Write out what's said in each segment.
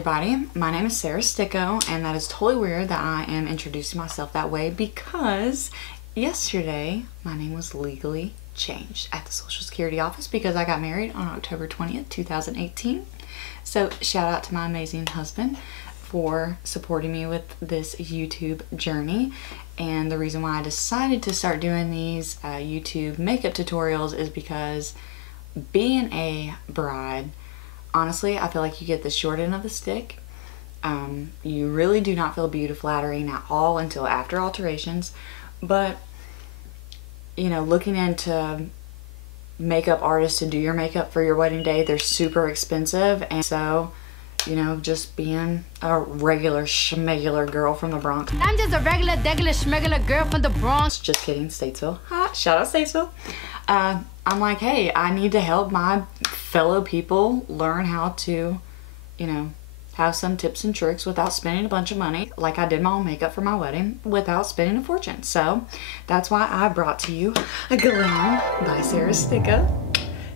everybody, my name is Sarah Sticco, and that is totally weird that I am introducing myself that way because yesterday my name was legally changed at the Social Security office because I got married on October 20th, 2018. So shout out to my amazing husband for supporting me with this YouTube journey. And the reason why I decided to start doing these YouTube makeup tutorials is because being a bride, honestly, I feel like you get the short end of the stick. You really do not feel beauty flattering at all until after alterations. But, you know, looking into makeup artists to do your makeup for your wedding day, they're super expensive. And so, you know, just being a regular schmegular girl from the Bronx. I'm just a regular, degular, schmegular girl from the Bronx. Just kidding, Statesville. Ha, shout out Statesville. I'm like, hey, I need to help my fellow people learn how to, you know, have some tips and tricks without spending a bunch of money, like I did my own makeup for my wedding, without spending a fortune. So that's why I brought to you a Glam by Sarah Sticco.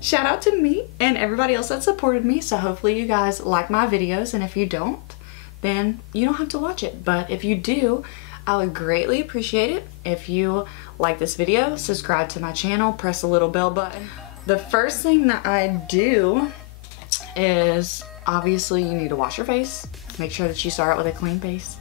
Shout out to me and everybody else that supported me. So hopefully you guys like my videos, and if you don't, then you don't have to watch it. But if you do, I would greatly appreciate it if you like this video, subscribe to my channel, press the little bell button. The first thing that I do is, obviously you need to wash your face. Make sure that you start with a clean face.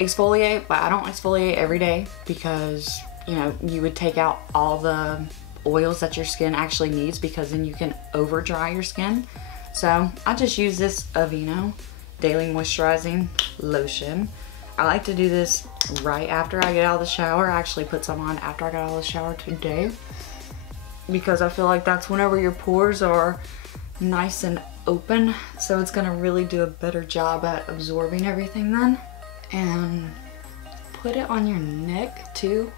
Exfoliate, but I don't exfoliate every day because, you know, you would take out all the oils that your skin actually needs, because then you can over dry your skin. So I just use this Aveeno Daily Moisturizing Lotion. I like to do this right after I get out of the shower. I actually put some on after I got out of the shower today because I feel like that's whenever your pores are nice and open. So it's gonna really do a better job at absorbing everything then. And put it on your neck too,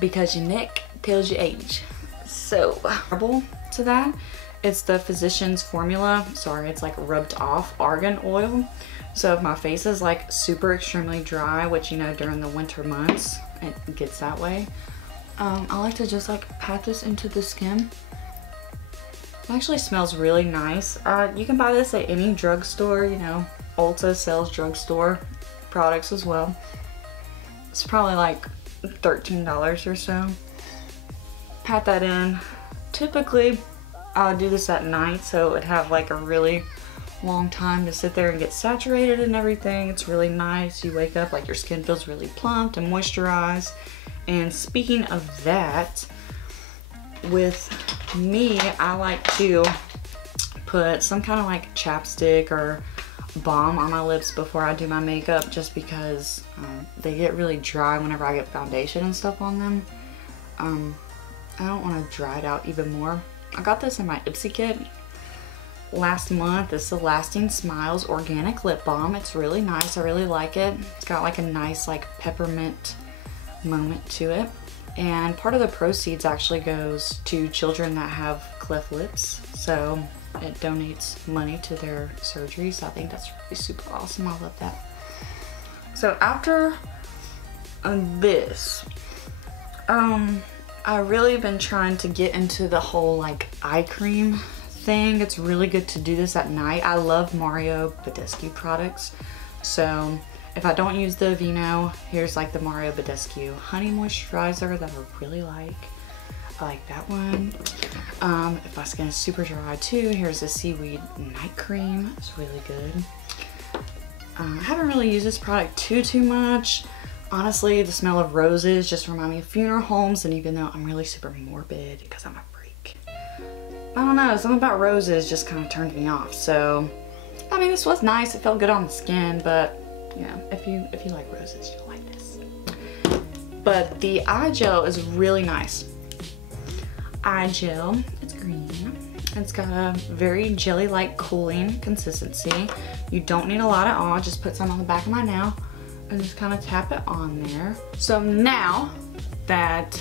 because your neck tells your age. So, to that, it's the Physicians Formula. Sorry, it's like rubbed off argan oil. So if my face is like super extremely dry, which, you know, during the winter months, it gets that way. I like to just like pat this into the skin. It actually smells really nice. You can buy this at any drugstore, you know, Ulta sells drugstore products as well. It's probably like $13 or so. Pat that in. Typically, I would do this at night, so it would have like a really long time to sit there and get saturated and everything. It's really nice. You wake up like your skin feels really plumped and moisturized. And speaking of that, with me, I like to put some kind of like chapstick or balm on my lips before I do my makeup, just because they get really dry whenever I get foundation and stuff on them. I don't want to dry it out even more. I got this in my Ipsy kit last month. It's the Lasting Smiles Organic Lip Balm. It's really nice. I really like it. It's got like a nice like peppermint moment to it. And part of the proceeds actually goes to children that have cleft lips. So it donates money to their surgeries. I think that's really super awesome. I love that. So after this, I've really been trying to get into the whole like eye cream thing. It's really good to do this at night. I love Mario Badescu products. So if I don't use the Aveeno, here's like the Mario Badescu Honey Moisturizer that I really like. I like that one. If my skin is super dry too, here's a Seaweed Night Cream. It's really good. I haven't really used this product too much. Honestly, the smell of roses just remind me of funeral homes, and even though I'm really super morbid because I'm a freak, I don't know, something about roses just kind of turned me off. So, I mean, this was nice. It felt good on the skin, but you know, if you like roses, you'll like this. But the eye gel is really nice. Eye gel, it's green. It's got a very jelly-like cooling consistency. You don't need a lot at all. Just put some on the back of my nail and just kind of tap it on there. So now that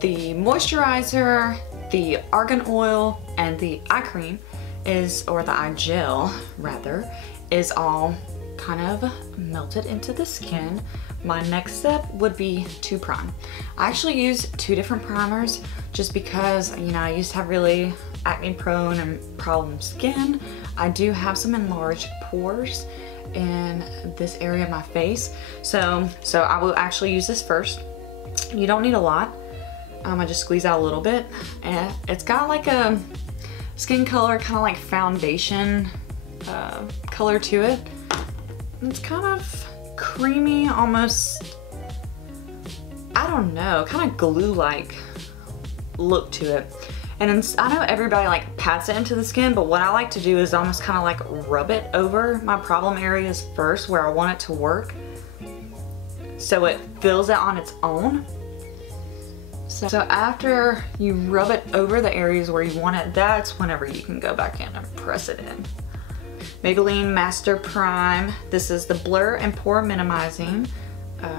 the moisturizer, the argan oil, and the eye cream is, or the eye gel rather, is all kind of melted into the skin, my next step would be to prime. I actually use two different primers just because, you know, I used to have really acne prone and problem skin. I do have some enlarged pores in this area of my face. So I will actually use this first. You don't need a lot. I just squeeze out a little bit, and it's got like a skin color, kind of like foundation color to it. It's kind of creamy, almost, I don't know, kind of glue-like look to it. And I know everybody like pats it into the skin, but what I like to do is almost kind of like rub it over my problem areas first where I want it to work, so it fills it on its own. So after you rub it over the areas where you want it, that's whenever you can go back in and press it in. Maybelline Master Prime. This is the Blur and Pore Minimizing.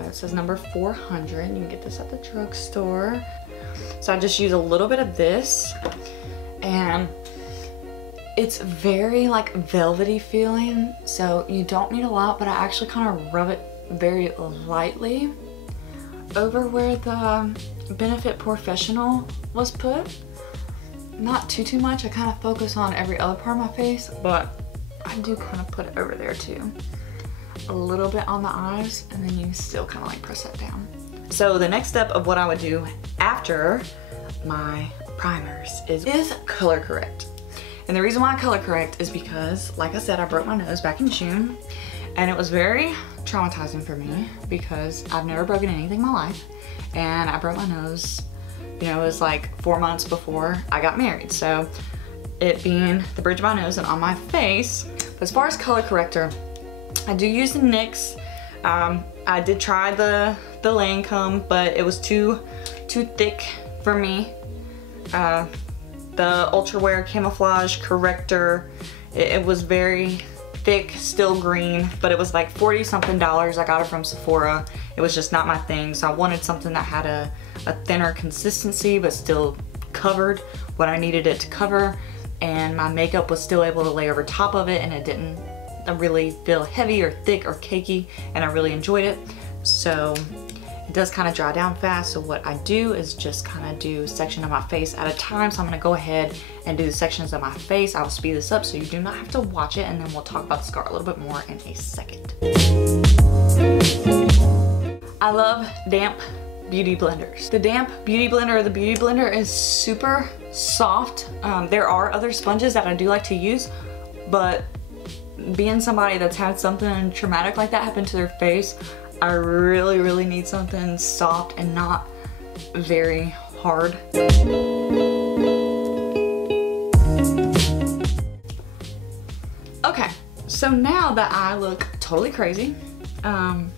It says number 400. You can get this at the drugstore. So I just use a little bit of this, and it's very like velvety feeling. So you don't need a lot, but I actually kind of rub it very lightly over where the Benefit Professional was put. Not too much. I kind of focus on every other part of my face, but I do kind of put it over there too. A little bit on the eyes, and then you still kind of like press that down. So the next step of what I would do after my primers is color correct. And the reason why I color correct is because, like I said, I broke my nose back in June, and it was very traumatizing for me because I've never broken anything in my life, and I broke my nose, you know, it was like 4 months before I got married. So it being the bridge of my nose and on my face. But as far as color corrector, I do use the NYX. I did try the Lancome, but it was too thick for me. The Ultra Wear Camouflage Corrector, it was very thick, still green, but it was like $40 something. I got it from Sephora. It was just not my thing, so I wanted something that had a thinner consistency but still covered what I needed it to cover, and my makeup was still able to lay over top of it, and it didn't really feel heavy or thick or cakey, and I really enjoyed it. So it does kind of dry down fast, so what I do is just kind of do a section of my face at a time. So I'm going to go ahead and do the sections of my face. I'll speed this up so you do not have to watch it, and then we'll talk about the scar a little bit more in a second. I love damp beauty blenders. The damp beauty blender or the beauty blender is super soft. There are other sponges that I do like to use, but being somebody that's had something traumatic like that happen to their face, I really need something soft and not very hard. Okay, so now that I look totally crazy, and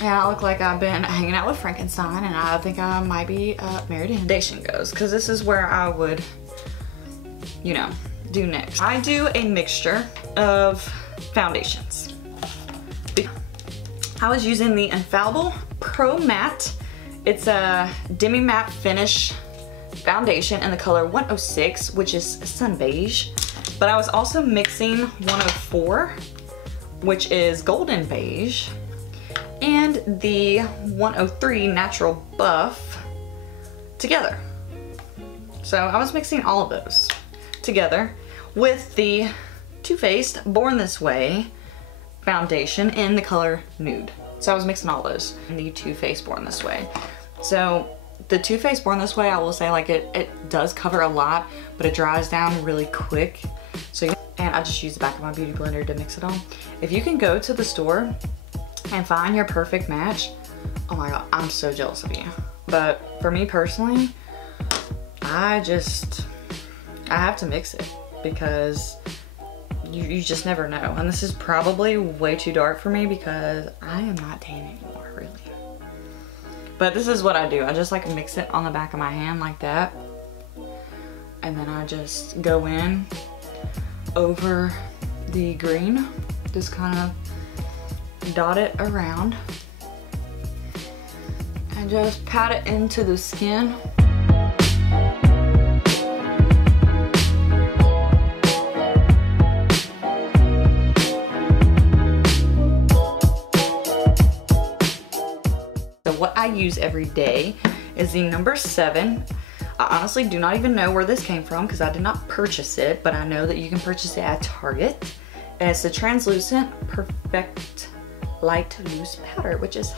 I look like I've been hanging out with Frankenstein, and I think I might be married to him. Foundation goes, because this is where I would, you know, do next. I do a mixture of foundations. I was using the Infallible Pro Matte. It's a Demi Matte Finish foundation in the color 106, which is Sun Beige. But I was also mixing 104, which is Golden Beige, and the 103 Natural Buff together. So I was mixing all of those together with the Too Faced Born This Way foundation in the color Nude. So I was mixing all those in the Too Faced Born This Way. So the Too Faced Born This Way, I will say, like, it does cover a lot, but it dries down really quick. So, and I just use the back of my beauty blender to mix it all. If you can go to the store and find your perfect match, oh my god, I'm so jealous of you. But for me personally, I have to mix it because you just never know. And this is probably way too dark for me because I am not tan anymore, really. But this is what I do. I just like mix it on the back of my hand like that. And then I just go in over the green. Just kind of dot it around. And just pat it into the skin. What I use every day is the number 7. I honestly do not even know where this came from because I did not purchase it, but I know that you can purchase it at Target. And it's the translucent perfect light loose powder, which is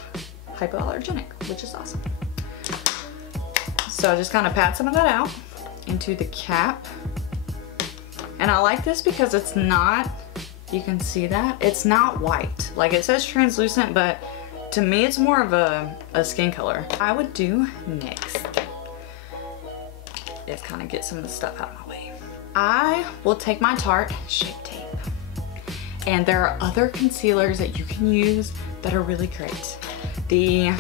hypoallergenic, which is awesome. So I just kind of pat some of that out into the cap. And I like this because it's not, you can see that, it's not white. Like it says translucent, but to me it's more of a skin color. I would do next is kind of get some of the stuff out of my way. I will take my Tarte Shape Tape. And there are other concealers that you can use that are really great. The,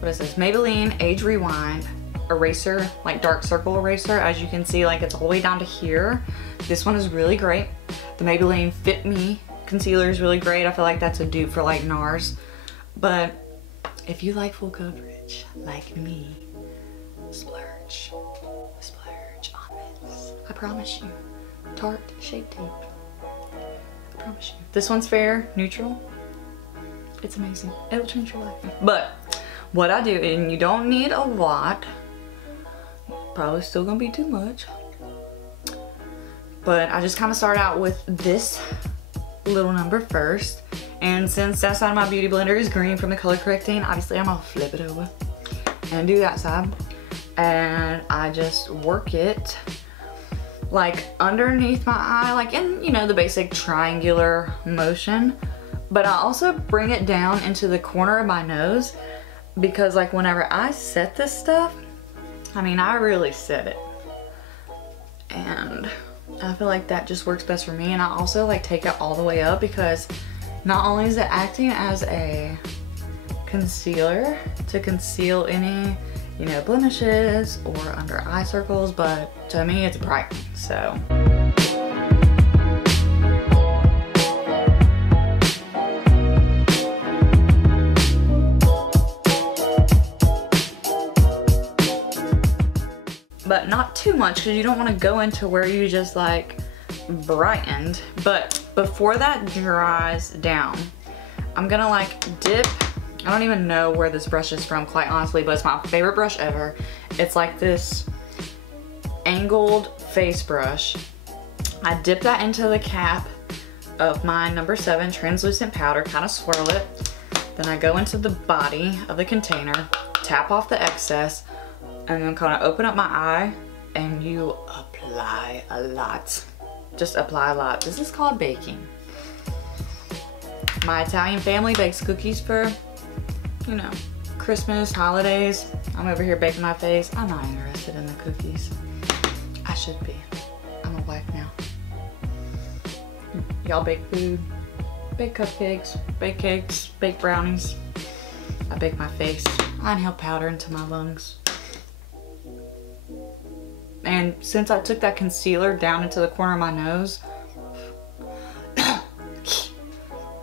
what is this? Maybelline Age Rewind eraser, like dark circle eraser. As you can see, like it's all the way down to here. This one is really great. The Maybelline Fit Me concealer is really great. I feel like that's a dupe for like NARS. But if you like full coverage, like me, splurge on this. I promise you. Tarte Shape Tape. I promise you. This one's fair, neutral. It's amazing. It'll change your life. But what I do, and you don't need a lot, probably still gonna be too much, but I just kind of start out with this little number first. And since that side of my beauty blender is green from the color correcting, obviously I'm gonna flip it over and do that side. And I just work it like underneath my eye, like in, you know, the basic triangular motion. But I also bring it down into the corner of my nose because like whenever I set this stuff, I mean, I really set it. And I feel like that just works best for me. And I also like take it all the way up because not only is it acting as a concealer to conceal any, you know, blemishes or under eye circles, but to me it's brightening, so. But not too much because you don't want to go into where you just like brightened. But before that dries down, I'm gonna like dip, I don't even know where this brush is from quite honestly, but it's my favorite brush ever. It's like this angled face brush. I dip that into the cap of my number 7 translucent powder, kind of swirl it. Then I go into the body of the container, tap off the excess, and then kind of open up my eye, and you apply a lot. Just apply a lot. This is called baking. My Italian family bakes cookies for, you know, Christmas, holidays. I'm over here baking my face. I'm not interested in the cookies. I should be. I'm a wife now. Y'all bake food, bake cupcakes, bake cakes, bake brownies. I bake my face. I inhale powder into my lungs. And since I took that concealer down into the corner of my nose,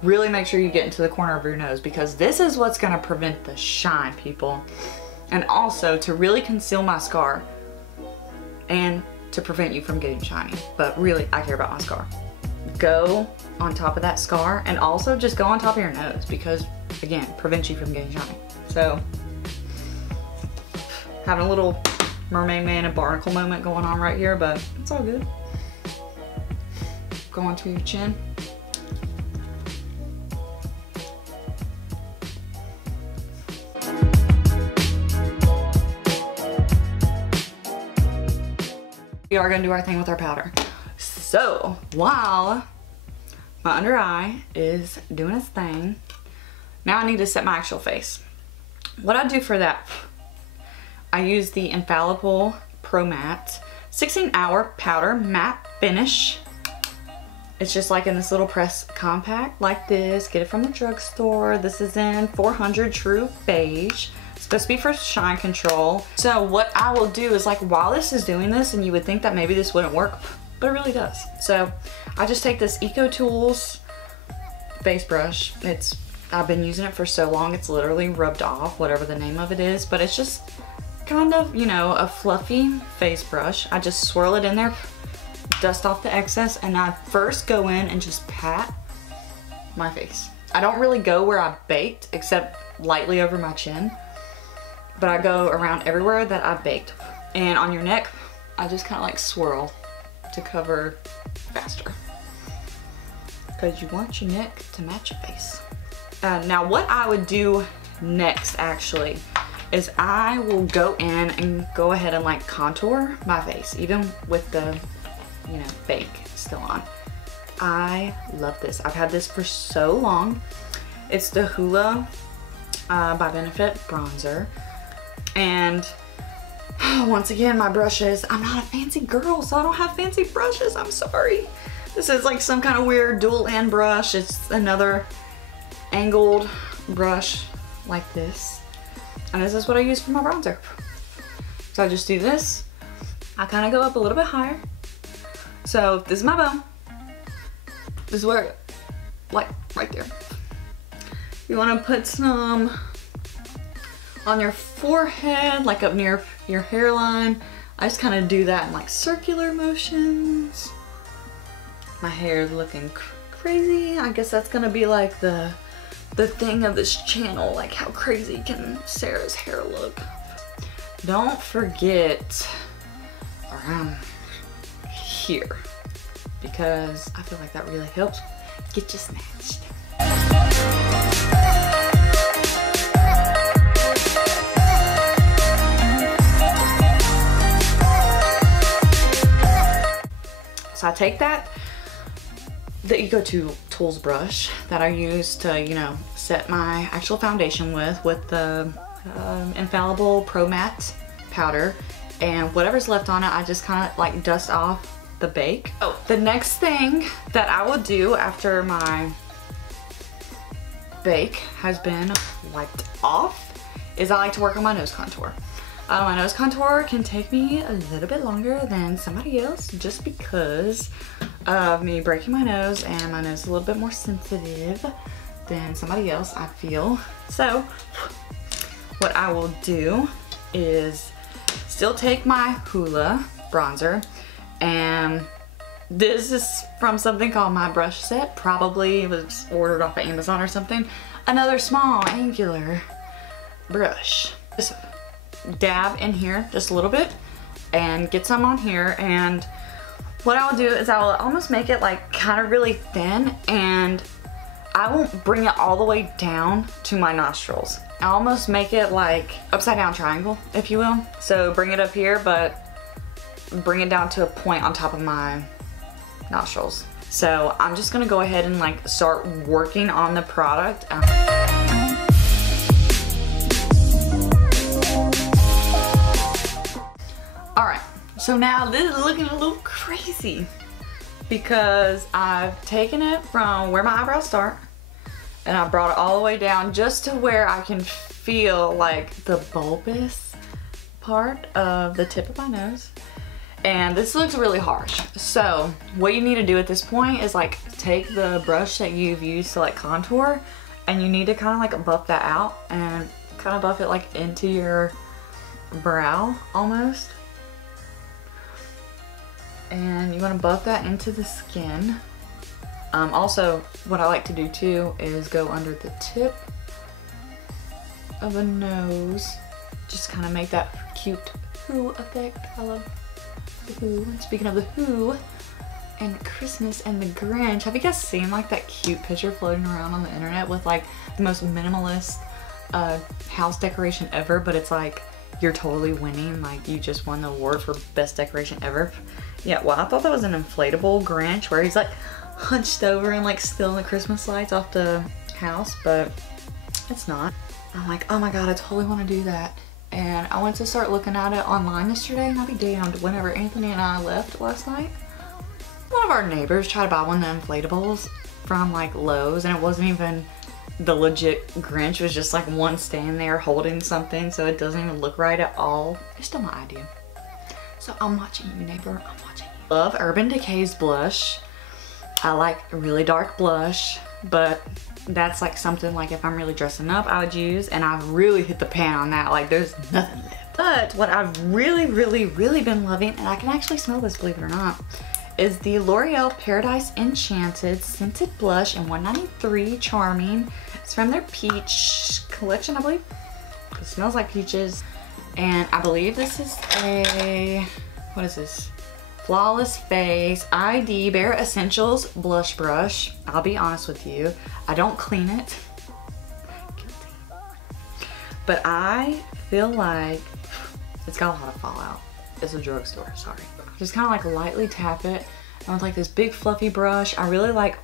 really make sure you get into the corner of your nose because this is what's gonna prevent the shine, people. And also to really conceal my scar and to prevent you from getting shiny. But really, I care about my scar. Go on top of that scar and also just go on top of your nose because, again, prevents you from getting shiny. So, having a little mermaid man and barnacle moment going on right here, but it's all good. Go onto your chin. We are gonna do our thing with our powder. So while my under eye is doing its thing, now I need to set my actual face. What I do for that, I use the Infallible Pro Matte 16-hour powder matte finish. It's just like in this little press compact like this. Get it from the drugstore. This is in 400 True Beige. It's supposed to be for shine control. So what I will do is like while this is doing this, and you would think that maybe this wouldn't work, but it really does. So I just take this Eco Tools face brush. I've been using it for so long, it's literally rubbed off, whatever the name of it is, but it's just kind of, you know, a fluffy face brush. I just swirl it in there, dust off the excess, and I first go in and just pat my face. I don't really go where I baked, except lightly over my chin, but I go around everywhere that I baked And on your neck, I just kind of like swirl to cover faster. Because you want your neck to match your face. Now what I would do next actually is I will go in and go ahead and like contour my face, even with the, you know, bake still on. I love this. I've had this for so long. It's the Hoola by Benefit bronzer. And once again, my brushes, I'm not a fancy girl, so I don't have fancy brushes. I'm sorry. This is like some kind of weird dual end brush. It's another angled brush like this. And this is what I use for my bronzer. So I just do this. I kind of go up a little bit higher. So this is my bone. This is where, like right there. You want to put some on your forehead, like up near your hairline. I just kind of do that in like circular motions. My hair is looking crazy. I guess that's gonna be like the thing of this channel, like how crazy can Sarah's hair look. Don't forget around here, because I feel like that really helps get you snatched. So I take that the Eco2 Tools brush that I use to, you know, set my actual foundation with the Infallible Pro Matte powder, and whatever's left on it, I just kind of like dust off the bake. Oh, the next thing that I will do after my bake has been wiped off is I like to work on my nose contour. My nose contour can take me a little bit longer than somebody else just because of me breaking my nose, and my nose is a little bit more sensitive than somebody else, I feel. So what I will do is still take my Hoola bronzer, and this is from something called My Brush Set. Probably it was ordered off of Amazon or something. Another small angular brush. Just dab in here just a little bit and get some on here, and what I'll do is I'll almost make it like kind of really thin, and I won't bring it all the way down to my nostrils. I'll almost make it like upside down triangle, if you will. So bring it up here, but bring it down to a point on top of my nostrils. So I'm just gonna go ahead and like start working on the product. Alright, so now this is looking a little crazy because I've taken it from where my eyebrows start and I brought it all the way down just to where I can feel like the bulbous part of the tip of my nose. And this looks really harsh. So what you need to do at this point is like take the brush that you've used to like contour, and you need to kind of like buff that out and kind of buff it like into your brow almost. And you want to buff that into the skin. Also, what I like to do too is go under the tip of the nose. Just kind of make that cute Who effect. I love the Who. And speaking of the Who and Christmas and the Grinch, have you guys seen like that cute picture floating around on the internet with like the most minimalist house decoration ever, but it's like you're totally winning, like you just won the award for best decoration ever? Yeah, well, I thought that was an inflatable Grinch where he's like hunched over and like stealing the Christmas lights off the house, but it's not. I'm like, oh my god, I totally want to do that. And I went to start looking at it online yesterday, and I'll be damned, whenever Anthony and I left last night, one of our neighbors tried to buy one of the inflatables from like Lowe's, and it wasn't even the legit Grinch. It was just like one standing there holding something, so it doesn't even look right at all. It's still my idea. So I'm watching you, neighbor. I'm watching you. Love Urban Decay's blush. I like a really dark blush, but that's like something like if I'm really dressing up I would use, and I've really hit the pan on that. Like there's nothing left. But what I've really been loving, and I can actually smell this, believe it or not, is the L'Oreal Paradise Enchanted Scented Blush in 193 Charming. It's from their Peach collection, I believe. It smells like peaches. And I believe this is a, what is this? Flawless Face ID Bare Essentials Blush Brush. I'll be honest with you, I don't clean it. But I feel like it's got a lot of fallout. It's a drugstore, sorry. Just kind of like lightly tap it. And with like this big fluffy brush, I really like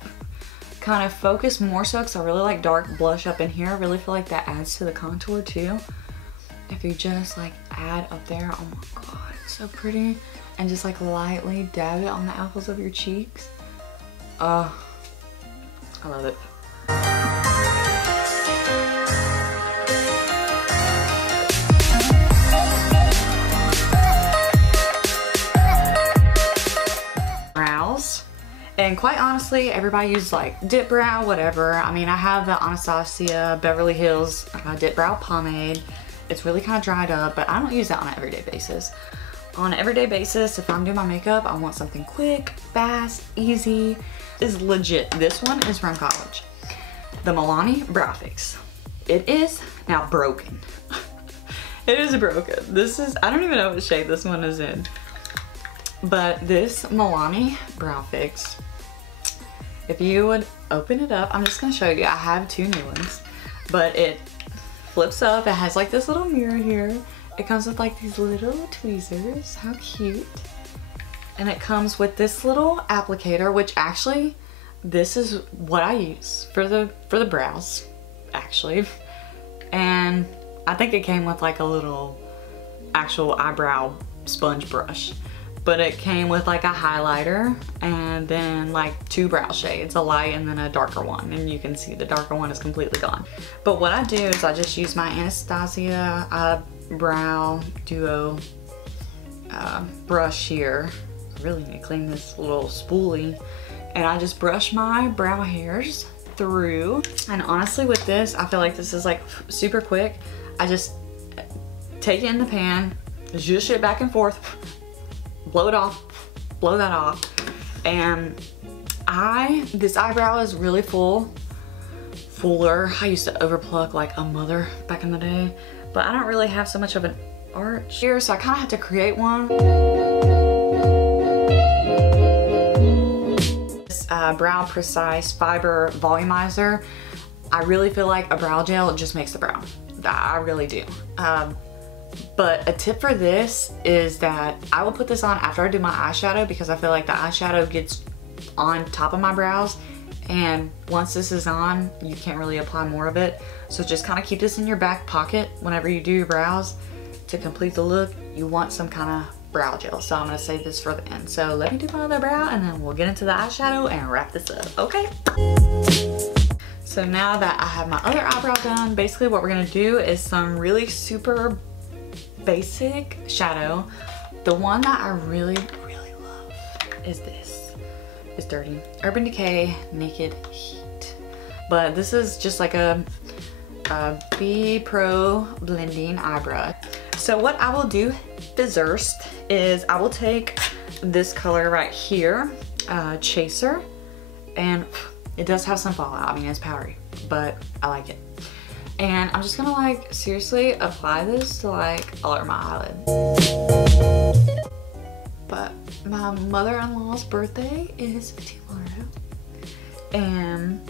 kind of focus more so because I really like dark blush up in here. I really feel like that adds to the contour too. If you just like add up there, oh my God, it's so pretty. And just like lightly dab it on the apples of your cheeks. I love it. Brows. And quite honestly, everybody uses like dip brow, whatever. I mean, I have the Anastasia Beverly Hills dip brow pomade. It's really kind of dried up, but I don't use that on an everyday basis. On an everyday basis, if I'm doing my makeup, I want something quick, fast, easy. Is legit. This one is from college. The Milani Brow Fix. It is now broken. It is broken. This is, I don't even know what shade this one is in. But this Milani Brow Fix, if you would open it up, I'm just gonna show you. I have two new ones, but it flips up. It has like this little mirror here. It comes with like these little tweezers. How cute. And it comes with this little applicator, which actually, this is what I use for the brows, actually. And I think it came with like a little actual eyebrow sponge brush. But it came with like a highlighter and then like two brow shades, a light and then a darker one. And you can see the darker one is completely gone. But what I do is I just use my Anastasia Brow Duo brush here. I really need to clean this little spoolie. And I just brush my brow hairs through. And honestly with this, I feel like this is like super quick. I just take it in the pan, zhoosh it back and forth, blow it off, blow that off. And this eyebrow is really fuller. I used to overpluck like a mother back in the day, but I don't really have so much of an arch here, so I kind of have to create one. This Brow Precise Fiber Volumizer, I really feel like a brow gel just makes the brow. I really do. But a tip for this is that I will put this on after I do my eyeshadow because I feel like the eyeshadow gets on top of my brows, and once this is on, you can't really apply more of it. So just kind of keep this in your back pocket whenever you do your brows. To complete the look, you want some kind of brow gel. So I'm gonna save this for the end. So let me do my other brow and then we'll get into the eyeshadow and wrap this up, okay? So now that I have my other eyebrow done, basically what we're gonna do is some really super basic shadow. The one that I really love is this. It's Dirty Urban Decay Naked Heat. But this is just like a B Pro blending eyebrow. So what I will do first is I will take this color right here, Chaser, and it does have some fallout. I mean, it's powdery, but I like it. And I'm just gonna like seriously apply this to like all over my eyelid. But my mother-in-law's birthday is tomorrow, and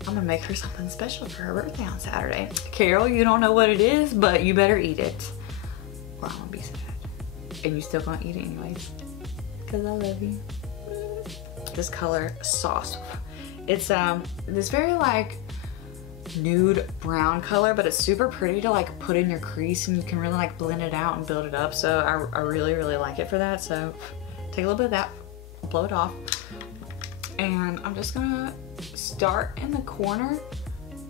I'm gonna make her something special for her birthday on Saturday. Carol, you don't know what it is, but you better eat it. Or I'm gonna be sad. And you still gonna eat it anyways, because I love you. This color, Sauce. It's this very like nude brown color, but it's super pretty to like put in your crease, and you can really like blend it out and build it up. So I really like it for that. So take a little bit of that, blow it off, and I'm just gonna start in the corner.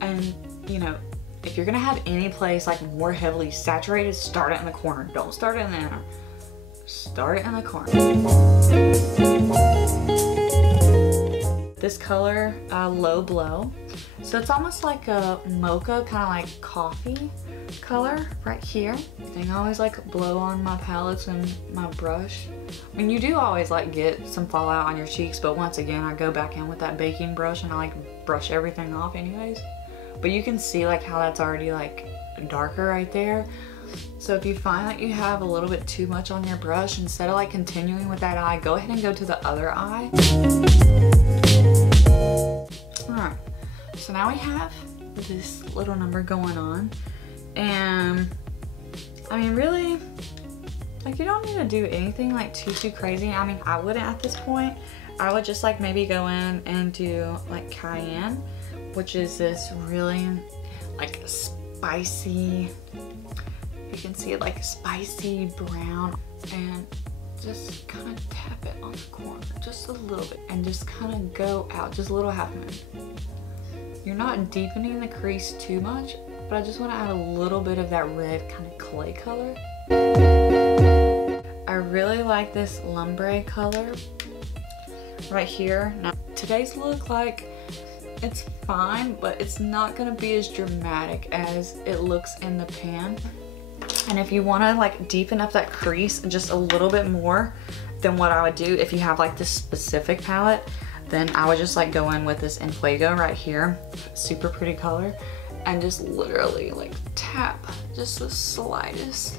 And you know, if you're gonna have any place like more heavily saturated, start it in the corner. Don't start it in there. Start it in the corner. This color, Low Blow. So it's almost like a mocha, kind of like coffee color right here. I always like blow on my palettes and my brush. I mean, you do always like get some fallout on your cheeks, but once again, I go back in with that baking brush and I like brush everything off anyways. But you can see like how that's already like darker right there. So if you find that you have a little bit too much on your brush, instead of like continuing with that eye, go ahead and go to the other eye. Alright, so now we have this little number going on. And I mean, really, like, you don't need to do anything like too crazy. I mean, I wouldn't at this point. I would just like maybe go in and do like cayenne, which is this really like spicy, you can see it like spicy brown, and just kind of tap it on the corner just a little bit and just kind of go out, just a little half moon. You're not deepening the crease too much, but I just want to add a little bit of that red kind of clay color. I really like this lumbre color right here. Now, today's look, like, it's fine, but it's not gonna be as dramatic as it looks in the pan. And if you wanna like deepen up that crease just a little bit more than what I would do if you have like this specific palette, then I would just like go in with this Enfuego right here, super pretty color, and just literally like tap just the slightest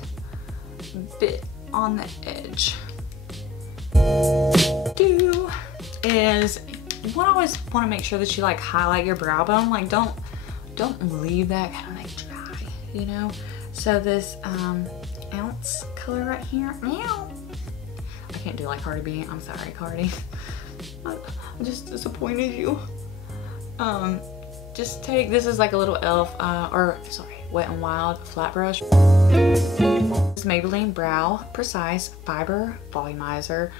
bit on the edge. Is you always want to make sure that you like highlight your brow bone. Like don't leave that kind of like dry, you know. So this ounce color right here. Meow. I can't do like Cardi B. I'm sorry, Cardi. I just disappointed you. Just take, this is like a little elf Wet n Wild flat brush. This Maybelline Brow Precise Fiber Volumizer.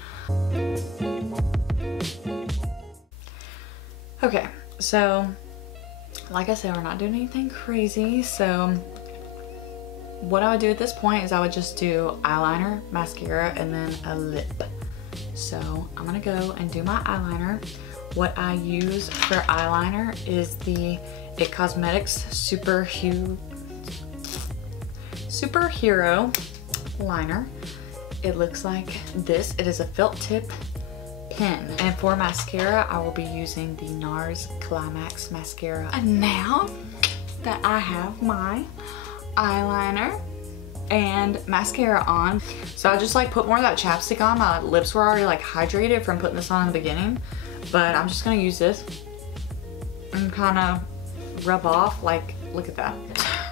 Okay, so like I said, we're not doing anything crazy. So what I would do at this point is I would just do eyeliner, mascara, and then a lip. So I'm gonna go and do my eyeliner. What I use for eyeliner is the IT Cosmetics Superhero liner. It looks like this. It is a felt tip pen. And for mascara, I will be using the NARS Climax mascara. And now that I have my eyeliner and mascara on, so I just like put more of that chapstick on. My lips were already like hydrated from putting this on in the beginning, but I'm just gonna use this and kind of rub off, like, look at that.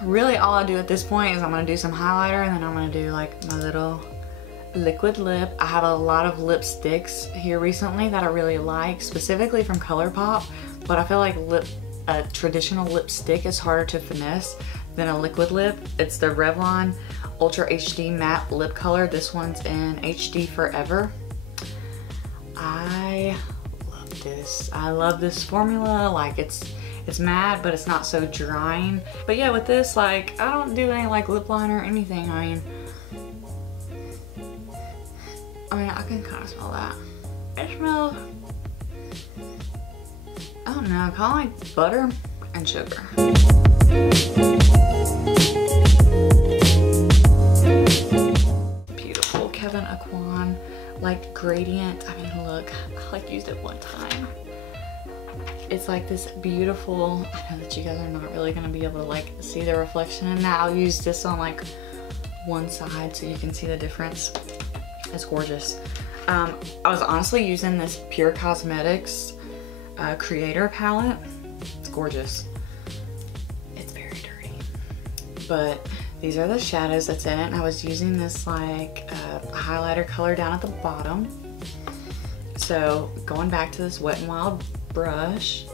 Really all I do at this point is I'm gonna do some highlighter, and then I'm gonna do like my little liquid lip. I have a lot of lipsticks here recently that I really like, specifically from ColourPop, but I feel like a traditional lipstick is harder to finesse than a liquid lip. It's the Revlon Ultra HD Matte Lip Color. This one's in HD Forever. I love this. I love this formula. Like, it's matte, but it's not so drying. But yeah, with this, like, I don't do any like lip liner or anything. I mean, I can kind of smell that. It smells, I don't know, kind of like butter and sugar. Beautiful Kevin Aquan, like gradient. I mean, look, I like used it one time. It's like this beautiful, I know that you guys are not really gonna be able to like see the reflection in that. I'll use this on like one side so you can see the difference. It's gorgeous. I was honestly using this Pure Cosmetics Creator palette. It's gorgeous. It's very dirty, but these are the shadows that's in it. And I was using this like highlighter color down at the bottom. So going back to this Wet n Wild brush,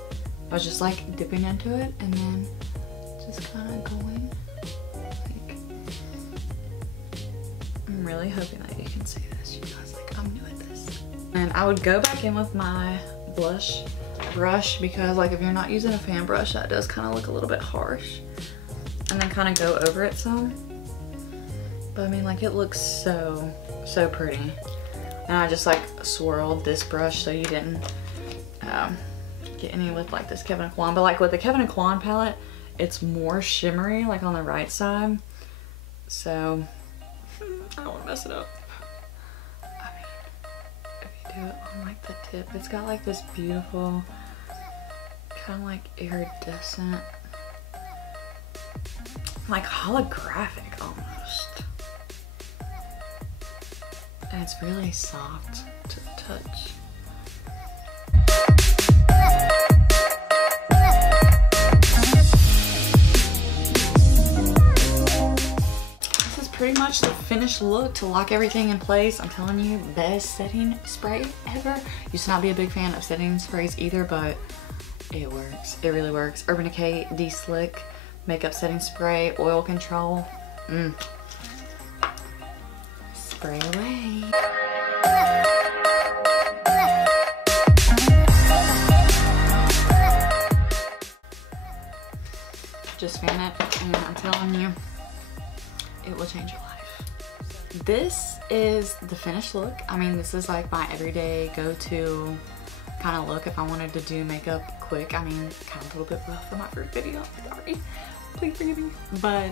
I was just like dipping into it and then just kind of going like, I'm really hoping that you can see this, you guys. Like, I'm new at this. And I would go back in with my blush brush, because like if you're not using a fan brush, that does kind of look a little bit harsh, and then kind of go over it some. But I mean, like, it looks so pretty. And I just like swirled this brush so you didn't get any with like this Kevin Aquan. But like with the Kevin Aquan palette, it's more shimmery like on the right side. So I don't want to mess it up. I mean, if you do it on like the tip, it's got like this beautiful kind of like iridescent, like holographic almost. and it's really soft to the touch. Pretty much the finished look to lock everything in place. I'm telling you, best setting spray ever. Used to not be a big fan of setting sprays either, but it works. It really works. Urban Decay De-Slick Makeup Setting Spray, Oil Control. Spray away. Just fan it, and I'm telling you, it will change your life. This is the finished look. I mean, this is like my everyday go-to kind of look if I wanted to do makeup quick. I mean, kind of a little bit rough for my first video. Sorry, please forgive me. But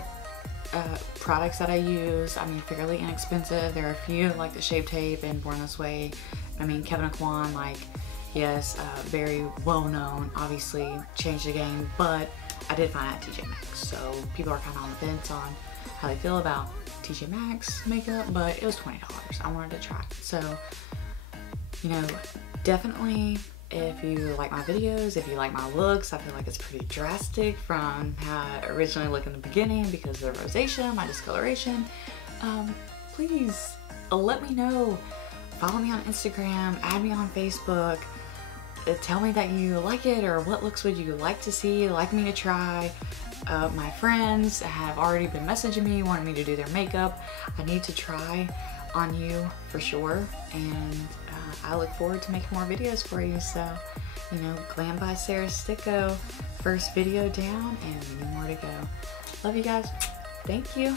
products that I use, I mean, fairly inexpensive. There are a few like the Shape Tape and Born This Way. I mean, Kevin Aquan, like, yes, very well known, obviously changed the game, but I did find out TJ Maxx, so people are kind of on the fence on how they feel about TJ Maxx makeup, but it was $20. I wanted to try it. So, you know, definitely if you like my videos, if you like my looks, I feel like it's pretty drastic from how I originally looked in the beginning because of the rosacea, my discoloration. Please let me know. Follow me on Instagram, add me on Facebook. Tell me that you like it, or what looks would you like to see, like me to try. My friends have already been messaging me, wanting me to do their makeup. I need to try on you for sure, and I look forward to making more videos for you. So, you know, Glam by Sarah Sticco, first video down and many more to go. Love you guys. Thank you.